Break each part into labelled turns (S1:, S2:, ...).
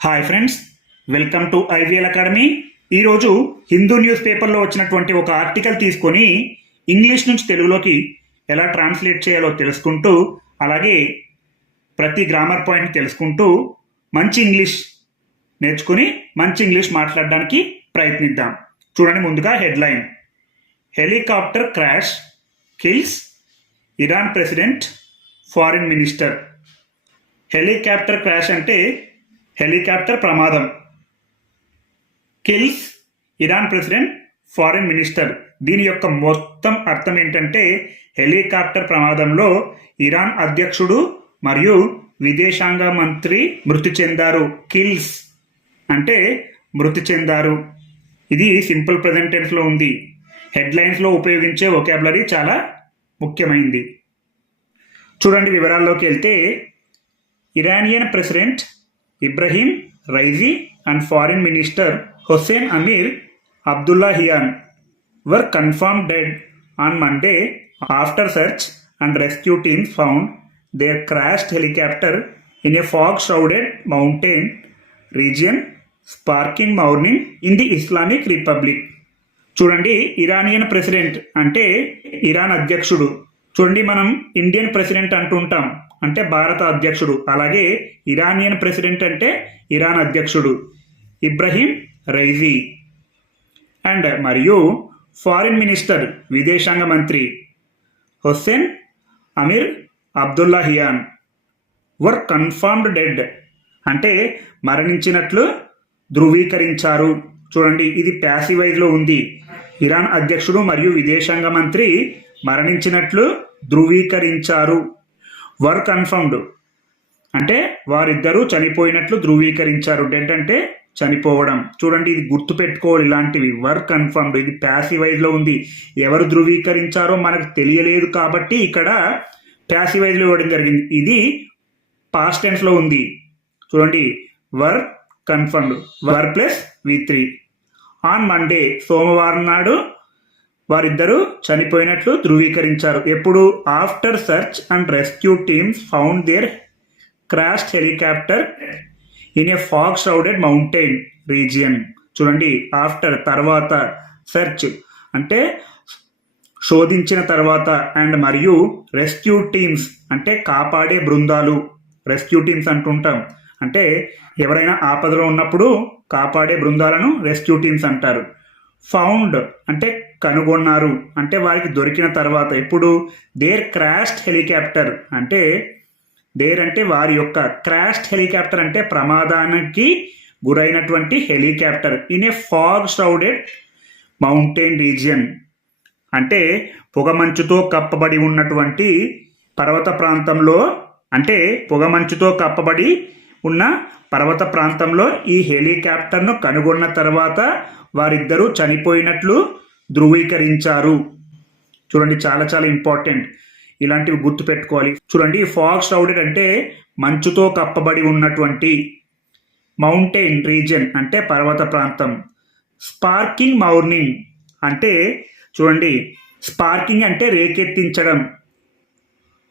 S1: Hi friends welcome to IVL academy. ఈరోజు Hindu news పేపర్లో వచ్చినటువంటి ఒక ఆర్టికల్ తీసుకొని ఇంగ్లీష్ నుంచి తెలుగులోకి ఎలా ట్రాన్స్లేట్ చేయాలో తెలుసుకుంటూ అలాగే ప్రతి గ్రామర్ పాయింట్ తెలుసుకుంటూ మంచి ఇంగ్లీష్ నేర్చుకుని మంచి ఇంగ్లీష్ మాట్లాడడానికి ప్రయత్నిద్దాం. చూడండి ముందుగా headline. Helicopter crash kills Iran president foreign minister. Helicopter crash అంటే హెలికాప్టర్ ప్రమాదం. Kills Iran president foreign minister. దీని యొక్క మొత్తం అర్థం ఏంటంటే హెలికాప్టర్ ప్రమాదంలో ఇరాన్ అధ్యక్షుడు మరియు విదేశాంగ మంత్రి మృతి చెందారు. కిల్స్ అంటే మృతి చెందారు. ఇది సింపుల్ ప్రజెంటెన్స్లో ఉంది. హెడ్లైన్స్లో ఉపయోగించే ఒకాబులరీ చాలా ముఖ్యమైంది. చూడండి వివరాల్లోకి వెళ్తే Iranian president Ibrahim Raisi and foreign minister Hussein Amir Abdollahian were confirm dead on Monday after search and rescue teams found their crashed helicopter in a fog shrouded mountain region sparking mourning in the Islamic Republic. చూడండి Iranian president అంటే Iran అధ్యక్షుడు. చూడండి మనం Indian president అంటుంటాం అంటే భారత అధ్యక్షుడు. అలాగే ఇరానియన్ ప్రెసిడెంట్ అంటే ఇరాన్ అధ్యక్షుడు. Ibrahim Raisi. అండ్ మరియు ఫారిన్ మినిస్టర్ విదేశాంగ మంత్రి Hussein Amir Abdollahian. Were confirmed dead. అంటే మరణించినట్లు ధృవీకరించారు. చూడండి ఇది ప్యాసివైజ్లో ఉంది. ఇరాన్ అధ్యక్షుడు మరియు విదేశాంగ మంత్రి మరణించినట్లు ధృవీకరించారు. Were confirmed. అంటే వారిద్దరూ చనిపోయినట్లు ధృవీకరించారు. డెడ్ అంటే చనిపోవడం. చూడండి ఇది గుర్తుపెట్టుకోవాలి ఇలాంటివి. Were confirmed. ఇది ప్యాసివైజ్లో ఉంది. ఎవరు ధృవీకరించారో మనకు తెలియలేదు కాబట్టి ఇక్కడ ప్యాసివైజ్లో ఇవ్వడం జరిగింది. ఇది పాస్ట్ టెన్స్లో ఉంది. చూడండి were confirmed. Were plus V three. On Monday సోమవారం నాడు వారిద్దరూ చనిపోయినట్లు ధృవీకరించారు. ఎప్పుడు? After search and rescue teams found their crash helicopter in a fog shrouded mountain region. చూడండి ఆఫ్టర్ తర్వాత సెర్చ్. అంటే శోధించిన తర్వాత అండ్ మరియు రెస్క్యూ టీమ్స్ అంటే కాపాడే బృందాలు. రెస్క్యూ టీమ్స్ అంటుంటాం. అంటే ఎవరైనా ఆపదలో ఉన్నప్పుడు కాపాడే బృందాలను రెస్క్యూ టీమ్స్ అంటారు. ఫౌండ్ అంటే కనుగొన్నారు. అంటే వారికి దొరికిన తర్వాత ఇప్పుడు దేర్ క్రాష్డ్ హెలికాప్టర్ అంటే దేర్ అంటే వారి యొక్క క్రాష్డ్ హెలికాప్టర్ అంటే ప్రమాదానికి గురైనటువంటి helicopter in a fog shrouded mountain region అంటే పొగమంచుతో కప్పబడి ఉన్నటువంటి పర్వత ప్రాంతంలో అంటే పొగమంచుతో కప్పబడి ఉన్న పర్వత ప్రాంతంలో ఈ హెలికాప్టర్ను కనుగొన్న తర్వాత వారిద్దరూ చనిపోయినట్లు ధృవీకరించారు. చూడండి చాలా చాలా ఇంపార్టెంట్. ఇలాంటివి గుర్తుపెట్టుకోవాలి చూడండి ఫాగ్ షౌడెడ్ అంటే మంచుతో కప్పబడి ఉన్నటువంటి మౌంటైన్ రీజియన్ అంటే పర్వత ప్రాంతం. స్పార్కింగ్ మౌర్నింగ్ అంటే చూడండి స్పార్కింగ్ అంటే రేకెత్తించడం.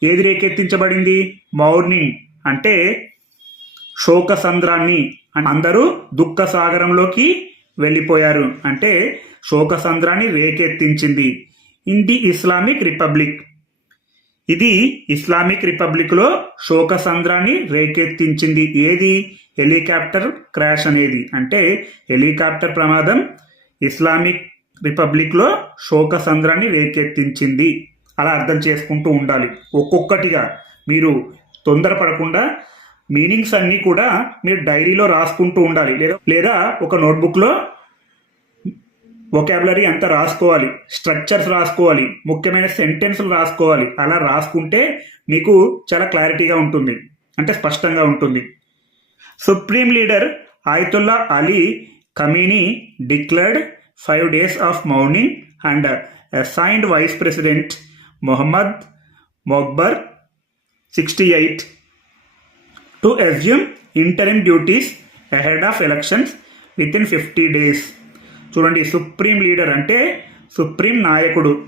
S1: ఏది రేకెత్తించబడింది? మౌర్నింగ్ అంటే శోకసంద్రాన్ని అందరూ దుఃఖ సాగరంలోకి వెళ్ళిపోయారు. అంటే శోకసంద్రాన్ని రేకెత్తించింది. In Islamic Republic. ఇది ఇస్లామిక్ రిపబ్లిక్లో శోకసంద్రాన్ని రేకెత్తించింది. ఏది? హెలికాప్టర్ క్రాష్ అనేది. అంటే హెలికాప్టర్ ప్రమాదం ఇస్లామిక్ రిపబ్లిక్లో శోకసంద్రాన్ని రేకెత్తించింది. అలా అర్థం చేసుకుంటూ ఉండాలి. ఒక్కొక్కటిగా మీరు తొందరపడకుండా మీనింగ్స్ అన్నీ కూడా మీరు డైరీలో రాసుకుంటూ ఉండాలి. లేదా లేదా ఒక నోట్బుక్లో ఒకాబులరీ అంతా రాసుకోవాలి. స్ట్రక్చర్స్ రాసుకోవాలి. ముఖ్యమైన సెంటెన్స్లు రాసుకోవాలి. అలా రాసుకుంటే మీకు చాలా క్లారిటీగా ఉంటుంది. అంటే స్పష్టంగా ఉంటుంది. Supreme leader Ayatollah Ali Khamenei declared five days of mourning and assigned vice president Mohammad Mokhber sixty eight to assume interim duties ahead of elections within fifty days చూడండి సుప్రీం లీడర్ అంటే సుప్రీం నాయకుడు.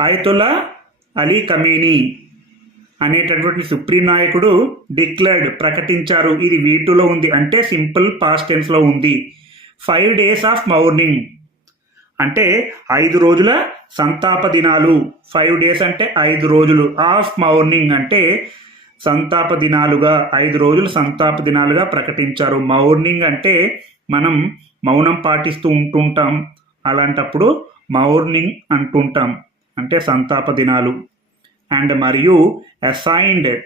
S1: Ayatollah Ali కమీనీ అనేటటువంటి supreme నాయకుడు declared ప్రకటించారు. ఇది వీటిలో ఉంది. అంటే సింపుల్ పాస్ట్ టెన్స్లో ఉంది. ఫైవ్ డేస్ ఆఫ్ మౌర్నింగ్ అంటే ఐదు రోజుల సంతాప దినాలు. ఫైవ్ డేస్ అంటే ఐదు రోజులు. ఆఫ్ మౌర్నింగ్ అంటే సంతాప దినాలుగా ఐదు రోజులు సంతాప దినాలుగా ప్రకటించారు. మౌర్నింగ్ అంటే మనం మౌనం పాటిస్తూ ఉంటుంటాం. అలాంటప్పుడు మౌర్నింగ్ అంటుంటాం. అంటే సంతాప దినాలు. అండ్ మరియు అసైన్డ్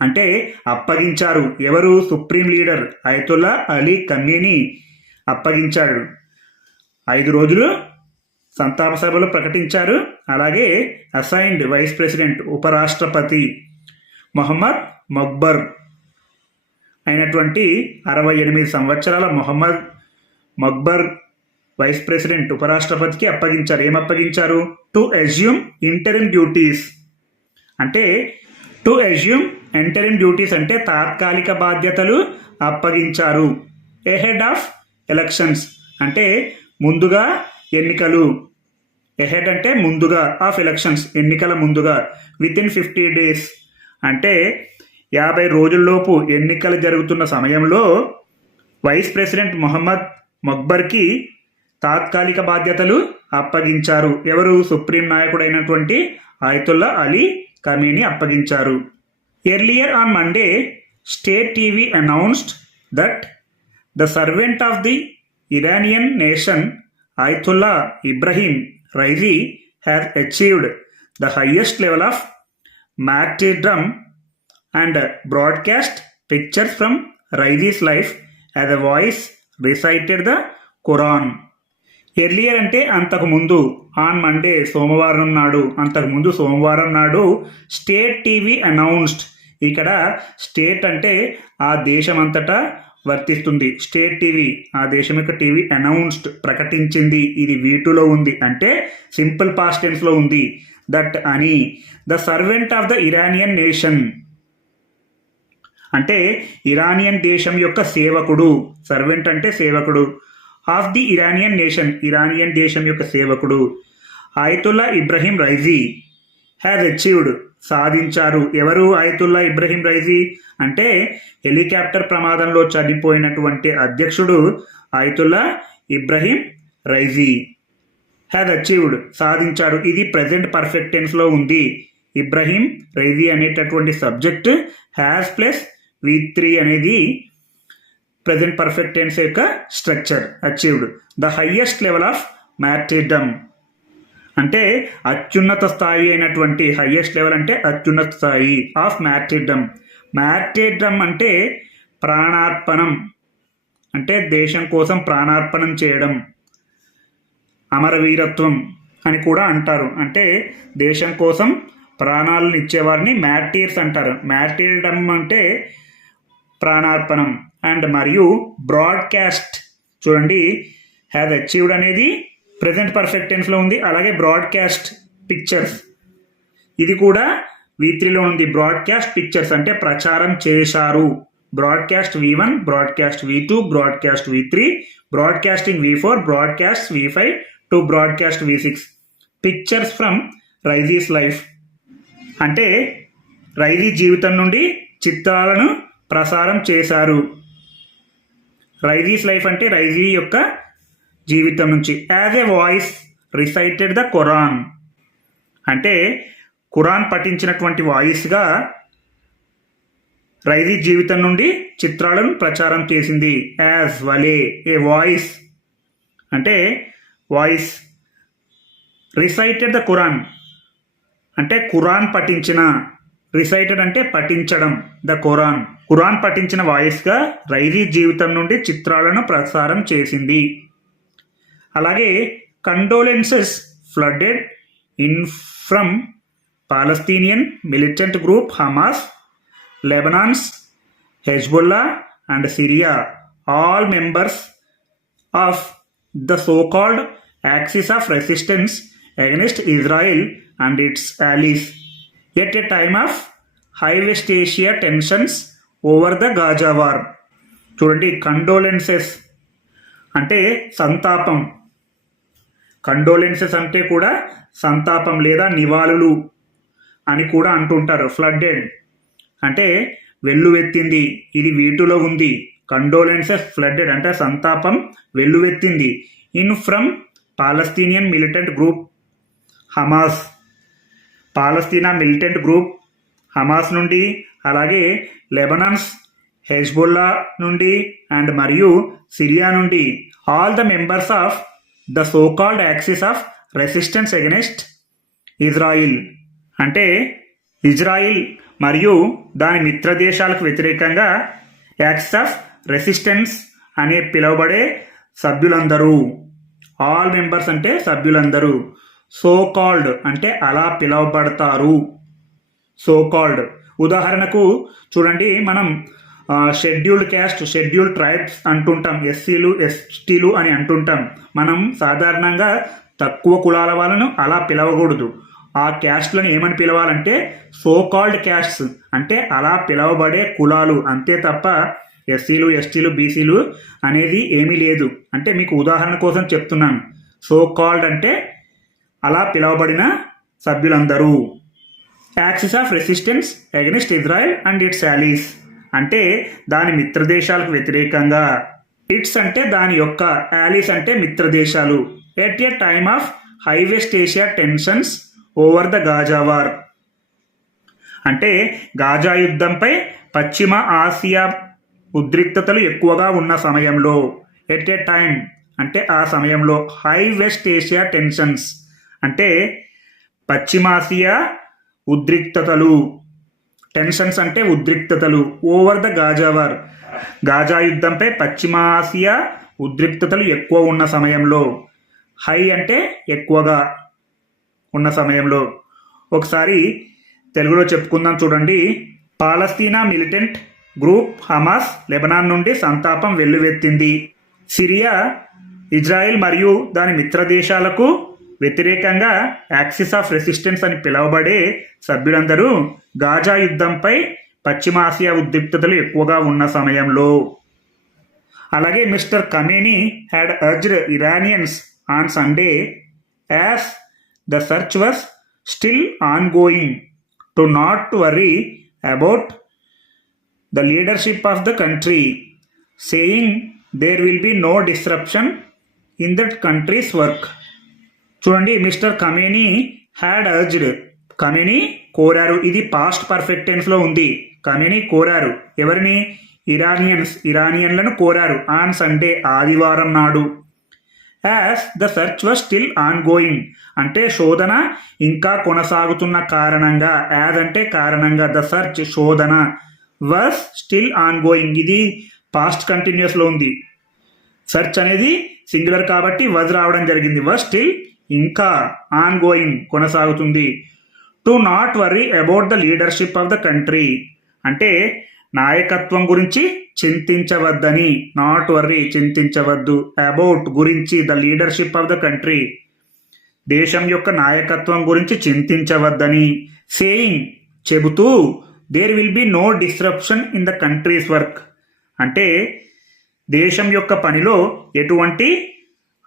S1: అంటే అప్పగించారు. ఎవరు? Supreme leader Ayatollah Ali Khamenei అప్పగించాడు. ఐదు రోజులు సంతాప సభలు ప్రకటించారు. అలాగే అసైన్డ్ వైస్ ప్రెసిడెంట్ ఉపరాష్ట్రపతి మొహమ్మద్ మక్బర్ అయినటువంటి అరవై ఎనిమిది సంవత్సరాల మొహమ్మద్ మక్బర్ వైస్ ప్రెసిడెంట్ ఉపరాష్ట్రపతికి అప్పగించారు. ఏం అప్పగించారు? To assume interim duties. అంటే టు ఎజ్యూమ్ ఎంటరిమ్ డ్యూటీస్ అంటే తాత్కాలిక బాధ్యతలు అప్పగించారు. ఎహెడ్ ఆఫ్ ఎలక్షన్స్ అంటే ముందుగా ఎన్నికలు. ఎహెడ్ అంటే ముందుగా ఆఫ్ ఎలక్షన్స్ ఎన్నికల ముందుగా విత్ ఇన్ ఫిఫ్టీ డేస్ అంటే యాభై రోజుల్లోపు ఎన్నికలు జరుగుతున్న సమయంలో వైస్ ప్రెసిడెంట్ మొహమ్మద్ మక్బర్కి తాత్కాలిక బాధ్యతలు అప్పగించారు. ఎవరు? సుప్రీం నాయకుడైనటువంటి ఆయతుల్లా అలీ కమీని అప్పగించారు. Earlier on Monday state TV announced that the servant of the Iranian nation Ayatollah Ibrahim Raisi has achieved the highest level of martyrdom and broadcast pictures from Rizie's life as a voice recited the Quran. Earlier అంటే అంతకుముందు on Monday సోమవారం నాడు అంతకు ముందు సోమవారం నాడు state TV announced ఇక్కడ state అంటే ఆ దేశం అంతటా వర్తిస్తుంది. స్టేట్ టీవీ ఆ దేశం యొక్క టీవీ అనౌన్స్డ్ ప్రకటించింది. ఇది వీటులో ఉంది. అంటే సింపుల్ పాస్టెన్స్లో ఉంది. దట్ అని the servant of the Iranian nation. అంటే ఇరానియన్ దేశం యొక్క సేవకుడు. సర్వెంట్ అంటే సేవకుడు. Of the Iranian nation Iranian దేశం యొక్క సేవకుడు. Ayatollah Ibrahim Raisi. Has achieved సాధించారు ఎవరు ఆయతుల్లా ఇబ్రహీం రైజీ? అంటే హెలికాప్టర్ ప్రమాదంలో చనిపోయినటువంటి అధ్యక్షుడు Ayatollah Ibrahim Raisi. Has achieved సాధించారు. ఇది ప్రజెంట్ పర్ఫెక్ట్ టెన్స్లో ఉంది. ఇబ్రహీం రైజీ అనేటటువంటి subject has plus V three అనేది ప్రజెంట్ పర్ఫెక్ట్ టెన్స్ యొక్క structure. Achieved the highest level of martyrdom అంటే అత్యున్నత స్థాయి అయినటువంటి హయ్యెస్ట్ లెవెల్ అంటే అత్యున్నత స్థాయి ఆఫ్ మ్యాట్రిడమ్ మ్యాట్రిడమ్ అంటే ప్రాణార్పణం అంటే దేశం కోసం ప్రాణార్పణం చేయడం అమరవీరత్వం అని కూడా అంటారు. అంటే దేశం కోసం ప్రాణాలను ఇచ్చేవారిని మ్యాటీర్స్ అంటారు. మ్యాటీర్డమ్ అంటే ప్రాణార్పణం. అండ్ మరియు బ్రాడ్కాస్ట్ చూడండి హ్యాజ్ అచీవ్డ్ అనేది ప్రజెంట్ పర్ఫెక్ట్ టెన్స్లో ఉంది అలాగే బ్రాడ్కాస్ట్ పిక్చర్స్ ఇది కూడా వి త్రీలో ఉంది బ్రాడ్కాస్ట్ పిక్చర్స్ అంటే ప్రచారం చేశారు. Broadcast V one broadcast V two broadcast V three broadcasting V four broadcast V five to broadcast V six pictures from Raisi's life అంటే రైజీ జీవితం నుండి చిత్రాలను ప్రసారం చేశారు. రైజీస్ లైఫ్ అంటే రైజీ యొక్క జీవితం నుంచి. As a voice recited the Quran అంటే ఖురాన్ పఠించినటువంటి వాయిస్గా రైజీ జీవితం నుండి చిత్రాలను ప్రచారం చేసింది. యాజ్ వలే ఏ వాయిస్ అంటే వాయిస్ రిసైటెడ్ ద ఖురాన్ అంటే ఖురాన్ పఠించిన రిసైటెడ్ అంటే పఠించడం ద ఖురాన్ ఖురాన్ పఠించిన వాయిస్గా రైజీ జీవితం నుండి చిత్రాలను ప్రసారం చేసింది. అలాగే condolences flooded in from Palestinian militant group Hamas Lebanon's Hezbollah and Syria all members of the so called axis of resistance against Israel and its allies at a time of highest Asia tensions over the Gaza war చూడండి condolences అంటే సంతాపం condolences అంటే కూడా సంతాపం లేదా నివాళులు అని కూడా అంటుంటారు. ఫ్లడ్డెడ్ అంటే వెల్లువెత్తింది ఇది వీటిలో ఉంది. కండోలెన్సెస్ ఫ్లడ్డెడ్ అంటే సంతాపం వెల్లువెత్తింది. In from Palestinian militant group Hamas Palestine militant group Hamas నుండి అలాగే లెబనాన్స్ హెజ్బుల్లా నుండి అండ్ మరియు సిరియా నుండి. All the members of the so called axis of resistance against Israel అంటే ఇజ్రాయిల్ మరియు దాని మిత్ర దేశాలకు వ్యతిరేకంగా యాక్సిస్ ఆఫ్ రెసిస్టెన్స్ అనే పిలువబడే సభ్యులందరూ. ఆల్ మెంబర్స్ అంటే సభ్యులందరూ. సో కాల్డ్ అంటే అలా పిలువబడతారు. సో కాల్డ్ ఉదాహరణకు చూడండి మనం షెడ్యూల్డ్ క్యాస్ట్ షెడ్యూల్డ్ ట్రైబ్స్ అంటుంటాం ఎస్సీలు ఎస్టీలు అని అంటుంటాం. మనం సాధారణంగా తక్కువ కులాల వాళ్ళను అలా పిలవకూడదు. ఆ క్యాస్ట్లను ఏమని పిలవాలంటే సో కాల్డ్ క్యాస్ట్స్ అంటే అలా పిలవబడే కులాలు. అంతే తప్ప ఎస్సీలు ఎస్టీలు బీసీలు అనేది ఏమీ లేదు. అంటే మీకు ఉదాహరణ కోసం చెప్తున్నాను. సో కాల్డ్ అంటే అలా పిలవబడిన సభ్యులందరూ. Axis of resistance against Israel and its allies అంటే దాని మిత్రదేశాలకు వ్యతిరేకంగా. ఇట్స్ అంటే దాని యొక్క యాలీస్ అంటే మిత్రదేశాలు. At a time of high West Asia tensions over the Gaza war అంటే గాజా యుద్ధంపై పశ్చిమ ఆసియా ఉద్రిక్తతలు ఎక్కువగా ఉన్న సమయంలో. ఎట్ ఏ టైం అంటే ఆ సమయంలో హై వెస్ట్ ఏషియా టెన్షన్స్ అంటే పశ్చిమాసియా ఉద్రిక్తతలు. టెన్షన్స్ అంటే ఉద్రిక్తతలు. Over the Gaza war Gaza యుద్ధంపై పశ్చిమాసియా ఉద్రిక్తతలు ఎక్కువ ఉన్న సమయంలో. హై అంటే ఎక్కువగా ఉన్న సమయంలో. ఒకసారి తెలుగులో చెప్పుకుందాం చూడండి. పాలస్తీనా మిలిటెంట్ గ్రూప్ హమాస్ లెబనాన్ నుండి సంతాపం వెల్లువెత్తింది. సిరియా ఇజ్రాయెల్ మరియు దాని మిత్ర దేశాలకు వ్యతిరేకంగా యాక్సిస్ ఆఫ్ రెసిస్టెన్స్ అని పిలువబడే సభ్యులందరూ గాజా యుద్ధంపై పశ్చిమ ఆసియా ఉద్రిక్తతలు ఎక్కువగా ఉన్న సమయంలో. అలాగే Mr Khamenei had urged Iranians on Sunday as the search was still ongoing to not worry about the leadership of the country saying there will be no disruption in that country's work చూడండి Mr Khamenei had urged Khamenei కోరారు. ఇది past perfect టెన్స్లో ఉంది. Khamenei కోరారు. ఎవరిని? Iranians ఇరానియన్లను కోరారు. On Sunday ఆదివారం నాడు. As the search was still ongoing అంటే శోధన ఇంకా కొనసాగుతున్న కారణంగా. యాజ్ అంటే కారణంగా. ద సెర్చ్ శోధన వాజ్ స్టిల్ ఆన్ గోయింగ్ ఇది పాస్ట్ కంటిన్యూస్లో ఉంది. సెర్చ్ అనేది సింగులర్ కాబట్టి వజ్ రావడం జరిగింది. వజ్ స్టిల్ ఇంకా ఆన్ గోయింగ్ కొనసాగుతుంది. To not worry about the leadership of the country అంటే నాయకత్వం గురించి చింతించవద్దని. నాట్ వర్రీ చింతించవద్దు. అబౌట్ గురించి the leadership of the country దేశం యొక్క నాయకత్వం గురించి చింతించవద్దని. సేయింగ్ చెబుతూ there will be no disruption in the country's work అంటే దేశం యొక్క పనిలో ఎటువంటి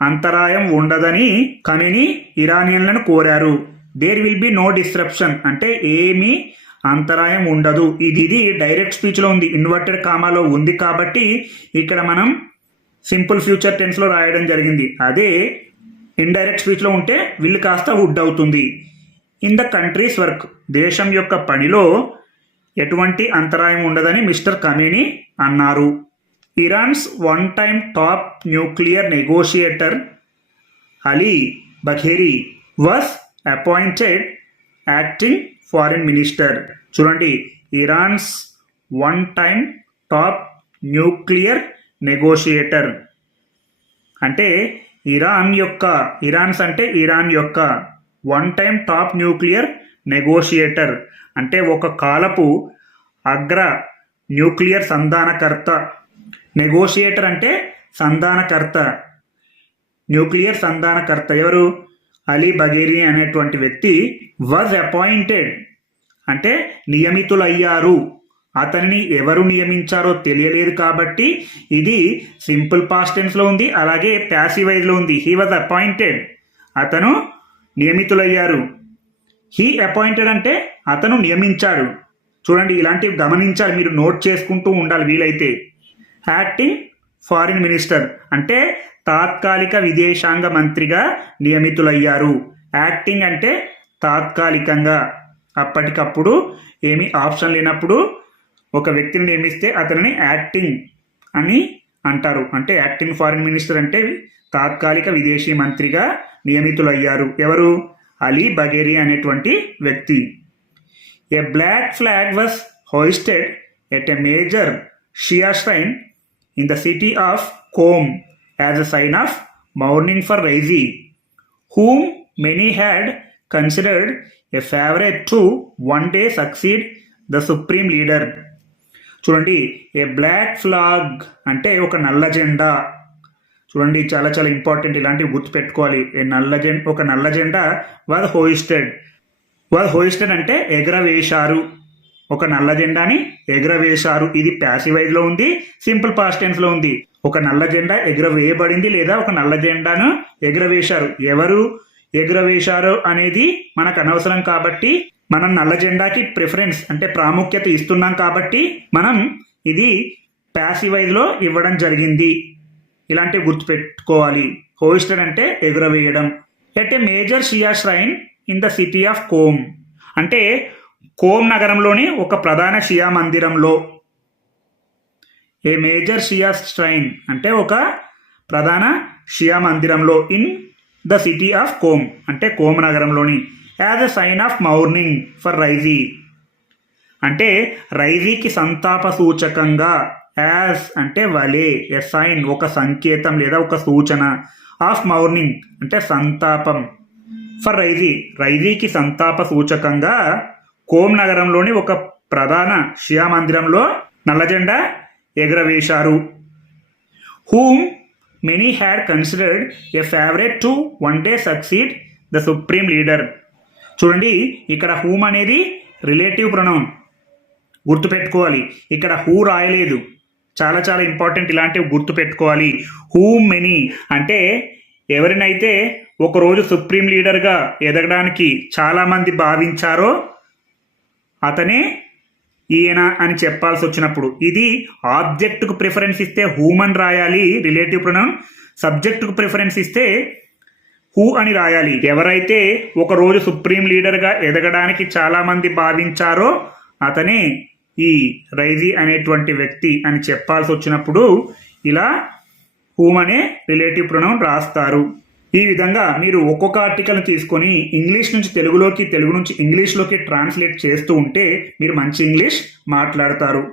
S1: అంతరాయం ఉండదని కనిని ఇరానియన్లను కోరారు. There will be no disruption అంటే ఏమీ అంతరాయం ఉండదు. ఇది ఇది డైరెక్ట్ స్పీచ్లో ఉంది. ఇన్వర్టెడ్ కామాలో ఉంది కాబట్టి ఇక్కడ మనం సింపుల్ ఫ్యూచర్ టెన్స్లో రాయడం జరిగింది. అదే ఇండైరెక్ట్ స్పీచ్లో ఉంటే విల్ కాస్త వుడ్ అవుతుంది. ఇన్ ద కంట్రీస్ వర్క్ దేశం యొక్క పనిలో ఎటువంటి అంతరాయం ఉండదని మిస్టర్ కమేని అన్నారు. Iran's one time top nuclear negotiator Ali Bagheri was appointed acting foreign minister చూడండి Iran's one time top nuclear negotiator అంటే ఇరాన్ యొక్క ఇరాన్స్ అంటే ఇరాన్ యొక్క one time top nuclear negotiator అంటే ఒక కాలపు అగ్ర న్యూక్లియర్ సంధానకర్త. నెగోషియేటర్ అంటే సంధానకర్త. న్యూక్లియర్ సంధానకర్త ఎవరు? అలీ బగేరి అనేటువంటి వ్యక్తి వాజ్ అపాయింటెడ్ అంటే నియమితులయ్యారు. అతనిని ఎవరు నియమించారో తెలియలేదు కాబట్టి ఇది సింపుల్ పాస్టెన్స్లో ఉంది అలాగే ప్యాసివైజ్లో ఉంది. హీ వాజ్ అపాయింటెడ్ అతను నియమితులయ్యారు. హీ అపాయింటెడ్ అంటే అతను నియమించాడు చూడండి ఇలాంటివి గమనించాలి. మీరు నోట్ చేసుకుంటూ ఉండాలి వీలైతే. యాక్టింగ్ ఫారిన్ మినిస్టర్ అంటే తాత్కాలిక విదేశాంగ మంత్రిగా నియమితులయ్యారు. యాక్టింగ్ అంటే తాత్కాలికంగా. అప్పటికప్పుడు ఏమి ఆప్షన్ లేనప్పుడు ఒక వ్యక్తిని నియమిస్తే అతనిని యాక్టింగ్ అని అంటారు. అంటే యాక్టింగ్ ఫారిన్ మినిస్టర్ అంటే తాత్కాలిక విదేశీ మంత్రిగా నియమితులయ్యారు. ఎవరు? అలీ బగేరి అనేటువంటి వ్యక్తి. A black flag was hoisted at a major Shia shrine in the city of Qom as a sign of mourning for Raisi whom many had considered a favourite to one day succeed the supreme leader చూడండి a black flag అంటే ఒక నల్ల జెండా చూడండి చాలా చాలా important ఇలాంటివి గుర్తుపెట్టుకోవాలి ఏ నల్ల జెండ ఒక నల్ల జెండా వాళ్ళ హోయిస్టెడ్ వాళ్ళ హోయిస్టెడ్ అంటే ఎగరవేశారు ఒక నల్ల జెండాని ఎగరవేశారు. ఇది ప్యాసివైజ్లో ఉంది సింపుల్ పాస్ట్ టెన్స్లో ఉంది. ఒక నల్ల జెండా ఎగరవేయబడింది లేదా ఒక నల్ల జెండాను ఎగరవేశారు. ఎవరు ఎగరవేశారు అనేది మనకు అనవసరం కాబట్టి మనం నల్ల జెండాకి ప్రిఫరెన్స్ అంటే ప్రాముఖ్యత ఇస్తున్నాం కాబట్టి మనం ఇది ప్యాసివైజ్లో ఇవ్వడం జరిగింది. ఇలాంటివి గుర్తుపెట్టుకోవాలి. హోయిస్టర్ అంటే ఎగురవేయడం. At a major Shia shrine in the city of Qom అంటే కోమ్ నగరంలోని ఒక ప్రధాన షియా మందిరంలో. ఏ మేజర్ షియా స్ట్రైన్ అంటే ఒక ప్రధాన షియా మందిరంలో in the city of Qom అంటే కోమ్ నగరంలోని. As a sign of mourning for Raisi. అంటే రైజీకి సంతాప సూచకంగా యాజ్ అంటే వలే ఎ సైన్ ఒక సంకేతం లేదా ఒక సూచన ఆఫ్ మౌర్నింగ్ అంటే సంతాపం. ఫర్ రైజీ రైజీకి సంతాప సూచకంగా కోమ్ నగరంలోని ఒక ప్రధాన షియా మందిరంలో నల్లజెండా ఎగురవేశారు. Whom many had considered a favourite to one day succeed the supreme leader చూడండి ఇక్కడ హూమ్ అనేది రిలేటివ్ ప్రొనౌన్ గుర్తుపెట్టుకోవాలి. ఇక్కడ హూ రాయలేదు. చాలా చాలా ఇంపార్టెంట్ ఇలాంటివి గుర్తుపెట్టుకోవాలి. హూ మెనీ అంటే ఎవరినైతే ఒకరోజు సుప్రీం లీడర్గా ఎదగడానికి చాలామంది భావించారో అతనే ఈయన అని చెప్పాల్సి వచ్చినప్పుడు ఇది ఆబ్జెక్టుకు ప్రిఫరెన్స్ ఇస్తే హూమన్ రాయాలి రిలేటివ్ ప్రొనౌన్ సబ్జెక్టుకు ప్రిఫరెన్స్ ఇస్తే హూ అని రాయాలి. ఎవరైతే ఒకరోజు సుప్రీం లీడర్గా ఎదగడానికి చాలామంది భావించారో అతనే ఈ రైజీ అనేటువంటి వ్యక్తి అని చెప్పాల్సి వచ్చినప్పుడు ఇలా హూమ్ అనే రిలేటివ్ ప్రొనౌన్ రాస్తారు. ఈ విధంగా మీరు ఒక్కొక్క ఆర్టికల్ని తీసుకొని ఇంగ్లీష్ నుంచి తెలుగులోకి తెలుగు నుంచి ఇంగ్లీష్లోకి ట్రాన్స్లేట్ చేస్తూ ఉంటే మీరు మంచి ఇంగ్లీష్ మాట్లాడతారు.